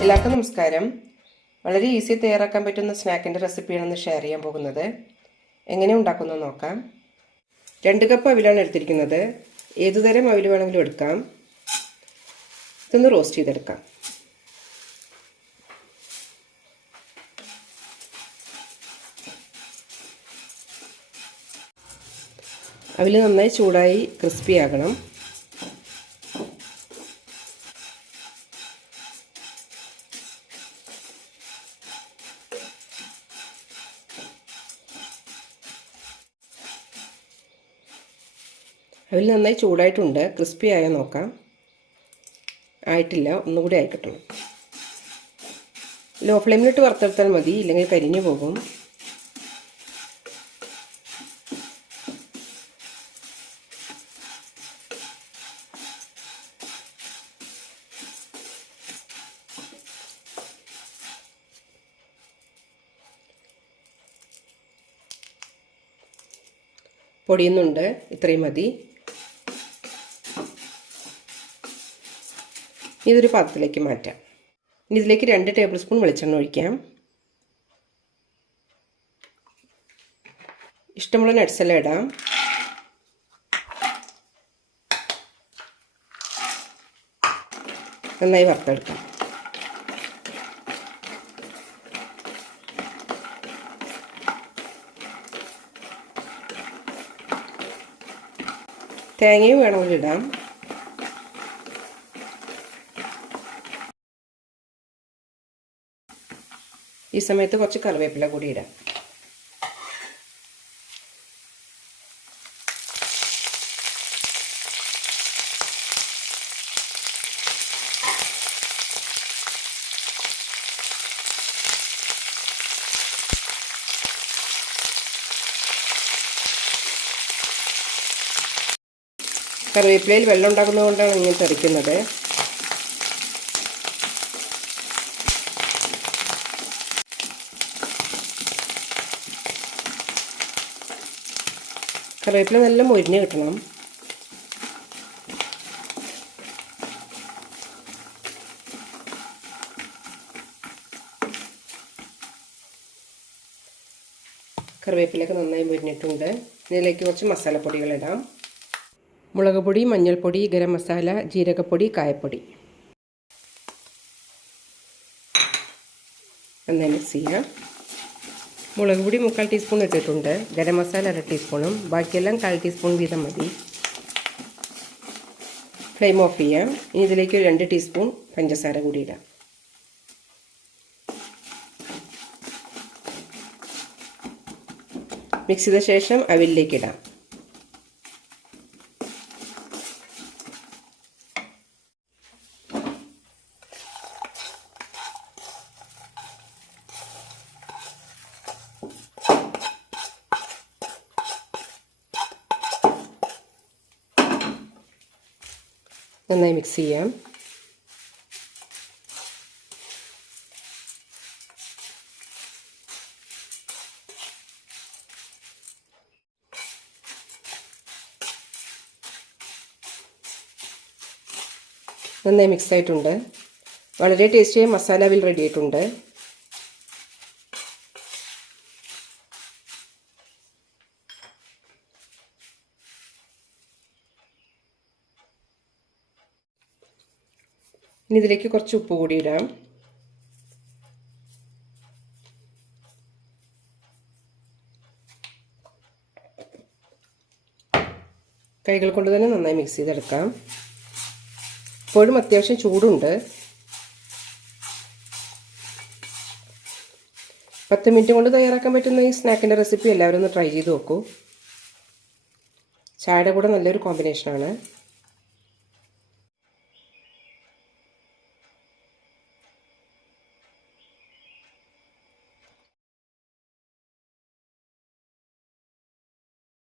എല്ലാവർക്കും നമസ്കാരം. വളരെ ഈസി തയ്യാറാക്കാൻ പറ്റുന്ന സ്നാക്കിന്റെ റെസിപ്പിയാണ് ഇന്ന് ഷെയർ ചെയ്യാൻ പോകുന്നത്. എങ്ങനെ ഉണ്ടാക്കുന്നു നോക്കാം. രണ്ട് കപ്പ് അവിലാണ് എടുത്തിരിക്കുന്നത്. ഏതുതരം അവിൽ വേണമെങ്കിലും എടുക്കാം. ഇതൊന്ന് റോസ്റ്റ് ചെയ്തെടുക്കാം. അവിൽ നന്നായി ചൂടായി ക്രിസ്പി ആകണം. അതിൽ നന്നായി ചൂടായിട്ടുണ്ട്. ക്രിസ്പി ആയോ നോക്കാം. ആയിട്ടില്ല. ഒന്നുകൂടി ആയിക്കിട്ടണം ലോ ഫ്ലെയിമിലിട്ട് വറുത്തെടുത്താൽ മതി. ഇല്ലെങ്കിൽ കരിഞ്ഞു പോകും. പൊടിയുന്നുണ്ട്. ഇത്രയും മതി. ഇതൊരു പാത്രത്തിലേക്ക് മാറ്റാം. ഇനി ഇതിലേക്ക് രണ്ട് ടേബിൾ സ്പൂൺ വെളിച്ചെണ്ണ ഒഴിക്കാം. ഇഷ്ടമുള്ള നട്ട്സ് ഇടാം. നന്നായി വറുത്തെടുക്കാം. തേങ്ങയും വേണമെങ്കിൽ ഇടാം. ഈ സമയത്ത് കുറച്ച് കറിവേപ്പില കൂടി ഇടാം. കറിവേപ്പിലയിൽ വെള്ളം ഉണ്ടാകുന്നതുകൊണ്ടാണ് ഇങ്ങനെ തെറിക്കുന്നത്. കറിവേപ്പില നല്ല മൊരിഞ്ഞ് കിട്ടണം. കറിവേപ്പിലൊക്കെ നന്നായി മുരിഞ്ഞിട്ടുണ്ട്. ഇതിലേക്ക് കുറച്ച് മസാലപ്പൊടികൾ ഇടാം. മുളക് പൊടി മഞ്ഞൾപ്പൊടി ഗരം മസാല ജീരകപ്പൊടി കായപ്പൊടി. നന്നായി മിക്സ് ചെയ്യാം. മുളക് പൊടി മുക്കാൽ ടീസ്പൂൺ ഇട്ടിട്ടുണ്ട്. ഗരം മസാല അര ടീസ്പൂണും. ബാക്കിയെല്ലാം കാൽ ടീസ്പൂൺ വീതം മതി. ഫ്ലെയിം ഓഫ് ചെയ്യാം. ഇനി ഇതിലേക്ക് ഒരു രണ്ട് ടീസ്പൂൺ പഞ്ചസാര കൂടി ഇടാം. മിക്സ് ചെയ്ത ശേഷം അവിലേക്ക് ഇടാം. നന്നായി മിക്സ് ചെയ്യാം. നന്നായി മിക്സ് ആയിട്ടുണ്ട്. വളരെ ടേസ്റ്റിയായ മസാല വിൽ റെഡി ആയിട്ടുണ്ട്. ഇനി ഇതിലേക്ക് കുറച്ച് ഉപ്പ് കൂടി ഇടാം. കൈകൾ കൊണ്ട് തന്നെ നന്നായി മിക്സ് ചെയ്തെടുക്കാം. ഇപ്പോഴും അത്യാവശ്യം ചൂടുണ്ട്. പത്ത് മിനിറ്റ് കൊണ്ട് തയ്യാറാക്കാൻ പറ്റുന്ന ഈ സ്നാക്കിന്റെ റെസിപ്പി എല്ലാവരും ഒന്ന് ട്രൈ ചെയ്ത് നോക്കൂ. ചായയുടെ കൂടെ നല്ലൊരു കോമ്പിനേഷനാണ്